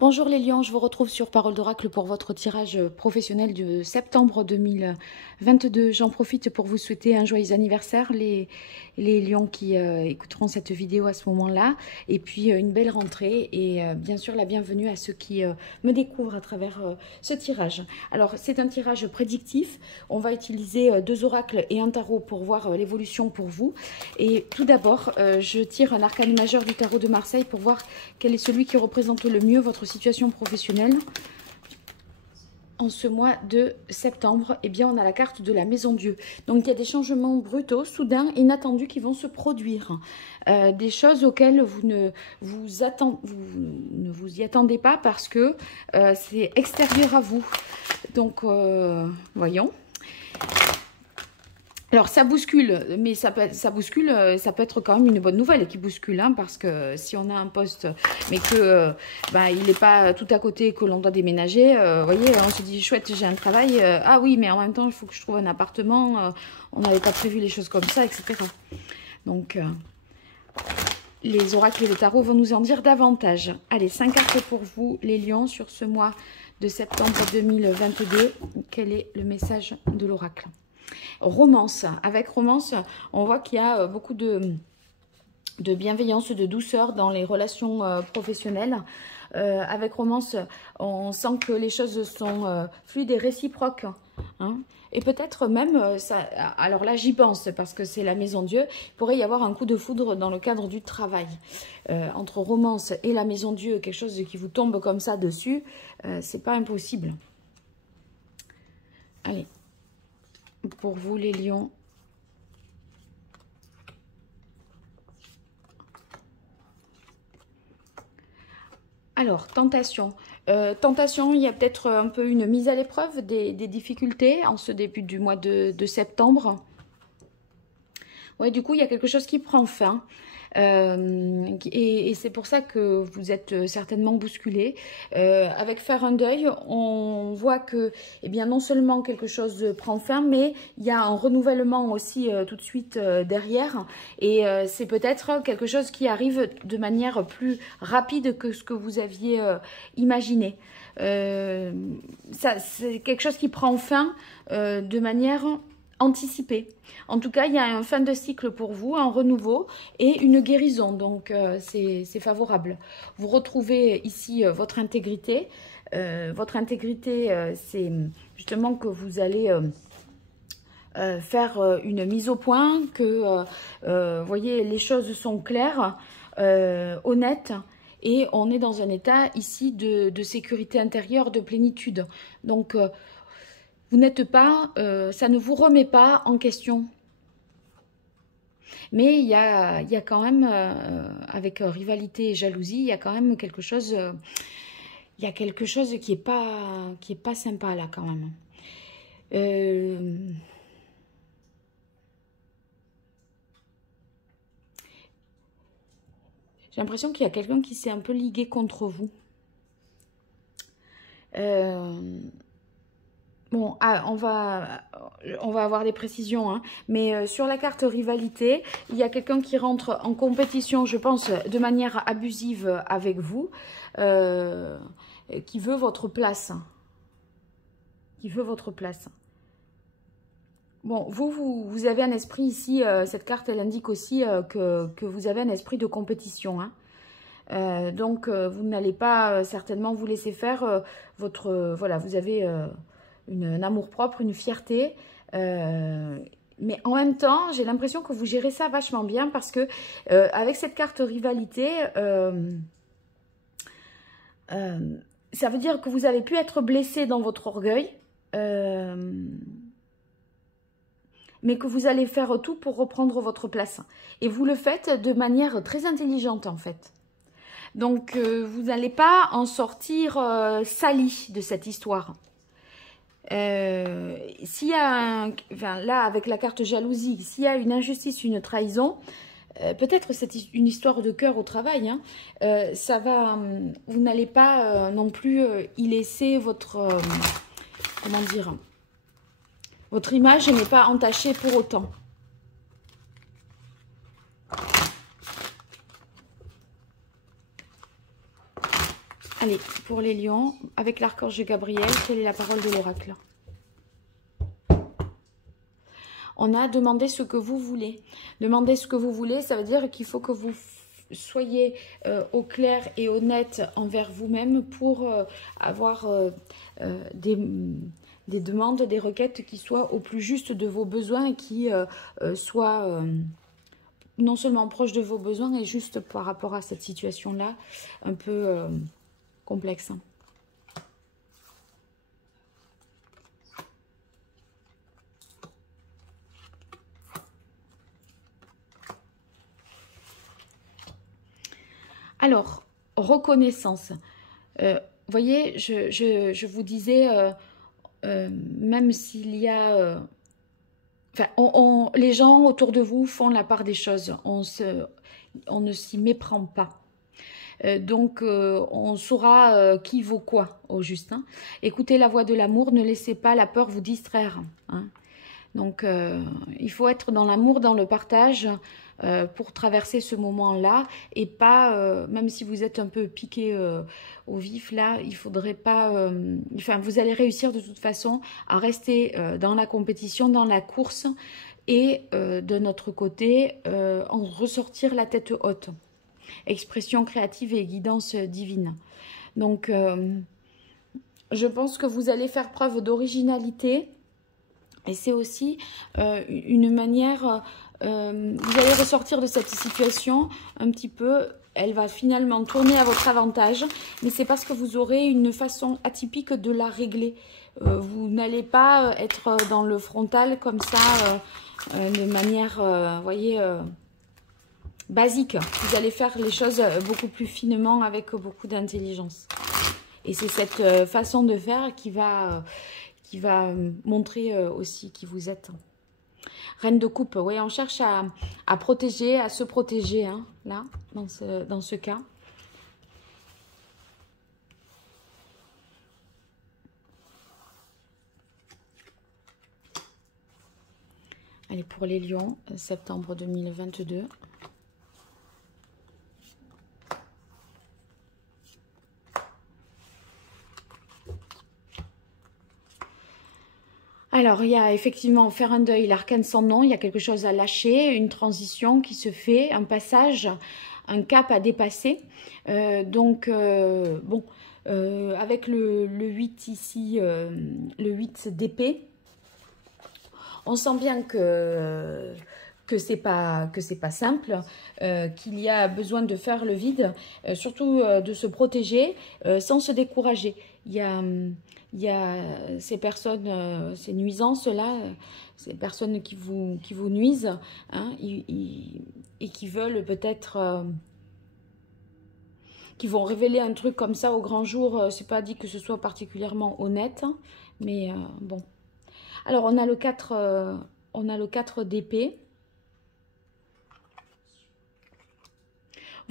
Bonjour les lions, je vous retrouve sur Parole d'Oracle pour votre tirage professionnel de septembre 2022. J'en profite pour vous souhaiter un joyeux anniversaire, les lions qui écouteront cette vidéo à ce moment-là. Et puis une belle rentrée et bien sûr la bienvenue à ceux qui me découvrent à travers ce tirage. Alors c'est un tirage prédictif, on va utiliser deux oracles et un tarot pour voir l'évolution pour vous. Et tout d'abord, je tire un arcane majeur du tarot de Marseille pour voir quel est celui qui représente le mieux votre situation professionnelle en ce mois de septembre. Eh bien, on a la carte de la Maison Dieu. Donc, il y a des changements brutaux, soudains, inattendus qui vont se produire. Des choses auxquelles vous ne vous y attendez pas parce que c'est extérieur à vous. Donc, voyons. Alors, ça bouscule, mais ça peut être quand même une bonne nouvelle qui bouscule, hein, parce que si on a un poste, mais que il n'est pas tout à côté, que l'on doit déménager, vous voyez, on se dit, chouette, j'ai un travail, ah oui, mais en même temps, il faut que je trouve un appartement, on n'avait pas prévu les choses comme ça, etc. Donc, les oracles et les tarots vont nous en dire davantage. Allez, 5 cartes pour vous, les lions, sur ce mois de septembre 2022. Quel est le message de l'oracle ? Romance. Avec romance, on voit qu'il y a beaucoup de bienveillance, de douceur dans les relations professionnelles. Avec romance, on sent que les choses sont fluides et réciproques. Hein. Et peut-être même, ça, alors là j'y pense parce que c'est la Maison Dieu, il pourrait y avoir un coup de foudre dans le cadre du travail. Entre romance et la Maison Dieu, quelque chose qui vous tombe comme ça dessus, c'est pas impossible. Allez. Pour vous les lions. Alors, tentation. Tentation, il y a peut-être un peu une mise à l'épreuve des difficultés en ce début du mois de septembre. Ouais, du coup, il y a quelque chose qui prend fin. Et c'est pour ça que vous êtes certainement bousculé. Avec faire un deuil, on voit que non seulement quelque chose prend fin, mais il y a un renouvellement aussi tout de suite derrière. Et c'est peut-être quelque chose qui arrive de manière plus rapide que ce que vous aviez imaginé. C'est quelque chose qui prend fin de manière anticipée. En tout cas, il y a un fin de cycle pour vous, un renouveau et une guérison. Donc, c'est favorable. Vous retrouvez ici votre intégrité. Votre intégrité, c'est justement que vous allez faire une mise au point, que, vous voyez, les choses sont claires, honnêtes. Et on est dans un état ici de sécurité intérieure, de plénitude. Donc, vous n'êtes pas, ça ne vous remet pas en question. Mais il y a quand même, avec rivalité et jalousie, il y a quand même quelque chose, il y a quelque chose qui est pas sympa là quand même. J'ai l'impression qu'il y a quelqu'un qui s'est un peu ligué contre vous. Bon, on va avoir des précisions, hein, mais sur la carte rivalité, il y a quelqu'un qui rentre en compétition, je pense, de manière abusive avec vous, qui veut votre place. Qui veut votre place. Bon, vous avez un esprit ici, cette carte, elle indique aussi que vous avez un esprit de compétition, hein. Donc, vous n'allez pas certainement vous laisser faire voilà, vous avez un amour-propre, une fierté. Mais en même temps, j'ai l'impression que vous gérez ça vachement bien parce que avec cette carte rivalité, ça veut dire que vous avez pu être blessé dans votre orgueil, mais que vous allez faire tout pour reprendre votre place. Et vous le faites de manière très intelligente en fait. Donc, vous n'allez pas en sortir sali de cette histoire. S'il y a là avec la carte jalousie, s'il y a une injustice, une trahison, peut-être c'est une histoire de cœur au travail, hein, vous n'allez pas non plus y laisser votre comment dire, votre image n'est pas entachée pour autant. Allez, pour les lions, avec l'archange Gabriel, quelle est la parole de l'oracle? On a demandé ce que vous voulez. Demander ce que vous voulez, ça veut dire qu'il faut que vous soyez au clair et honnête envers vous-même pour avoir des demandes, des requêtes qui soient au plus juste de vos besoins et qui soient non seulement proches de vos besoins et juste par rapport à cette situation-là un peu complexe. Alors, reconnaissance. Voyez, je vous disais, même s'il y a... les gens autour de vous font la part des choses. On ne s'y méprend pas. Donc, on saura qui vaut quoi, au juste. Hein. Écoutez la voix de l'amour, ne laissez pas la peur vous distraire. Hein. Donc, il faut être dans l'amour, dans le partage pour traverser ce moment-là et pas, même si vous êtes un peu piqué au vif, là, il faudrait pas... enfin, vous allez réussir de toute façon à rester dans la compétition, dans la course et de notre côté, en ressortir la tête haute. Expression créative et guidance divine. Donc, je pense que vous allez faire preuve d'originalité. Et c'est aussi une manière, vous allez ressortir de cette situation un petit peu, elle va finalement tourner à votre avantage, mais c'est parce que vous aurez une façon atypique de la régler. Vous n'allez pas être dans le frontal comme ça, de manière, voyez, basique. Vous allez faire les choses beaucoup plus finement avec beaucoup d'intelligence. Et c'est cette façon de faire qui va montrer aussi qui vous êtes. Reine de coupe, oui, on cherche à protéger, à se protéger, hein, là, dans ce cas. Allez, pour les lions, septembre 2022. Alors, il y a effectivement faire un deuil, l'arcane sans nom, il y a quelque chose à lâcher, une transition qui se fait, un passage, un cap à dépasser. Donc, bon, avec le 8 ici, le 8 d'épée, on sent bien que c'est pas simple, qu'il y a besoin de faire le vide, surtout de se protéger sans se décourager. Il y a ces personnes, ces nuisances-là, ces personnes qui vous nuisent, hein, et qui veulent peut-être, qui vont révéler un truc comme ça au grand jour. C'est pas dit que ce soit particulièrement honnête, hein, mais bon. Alors, on a le 4 d'épée.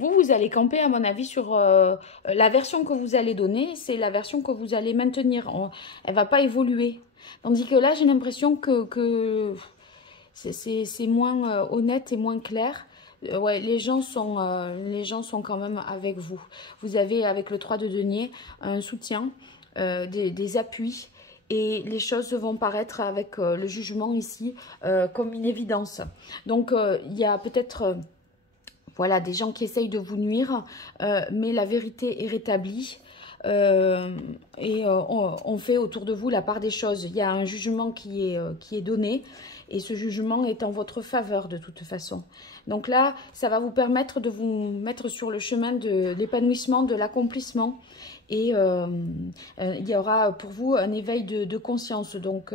Vous allez camper, à mon avis, sur la version que vous allez donner. C'est la version que vous allez maintenir. Elle ne va pas évoluer. Tandis que là, j'ai l'impression que c'est moins honnête et moins clair. Ouais, les gens sont quand même avec vous. Vous avez, avec le 3 de denier, un soutien, des appuis. Et les choses vont paraître avec le jugement ici comme une évidence. Donc, il y a peut-être... voilà, des gens qui essayent de vous nuire, mais la vérité est rétablie et on fait autour de vous la part des choses. Il y a un jugement qui est donné et ce jugement est en votre faveur de toute façon. Donc là, ça va vous permettre de vous mettre sur le chemin de l'épanouissement, de l'accomplissement et il y aura pour vous un éveil de conscience. Donc,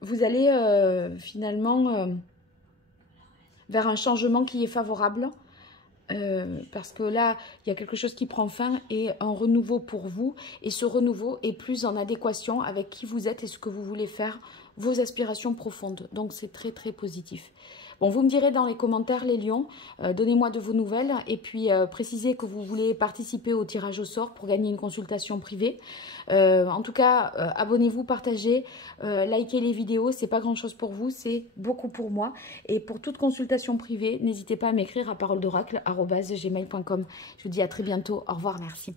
vous allez finalement... vers un changement qui est favorable, parce que là, il y a quelque chose qui prend fin et un renouveau pour vous, et ce renouveau est plus en adéquation avec qui vous êtes et ce que vous voulez faire, vos aspirations profondes, donc c'est très très positif. Bon, vous me direz dans les commentaires les lions, donnez-moi de vos nouvelles et puis précisez que vous voulez participer au tirage au sort pour gagner une consultation privée. En tout cas, abonnez-vous, partagez, likez les vidéos, c'est pas grand chose pour vous, c'est beaucoup pour moi. Et pour toute consultation privée, n'hésitez pas à m'écrire à paroledoracle@gmail.com. Je vous dis à très bientôt, au revoir, merci.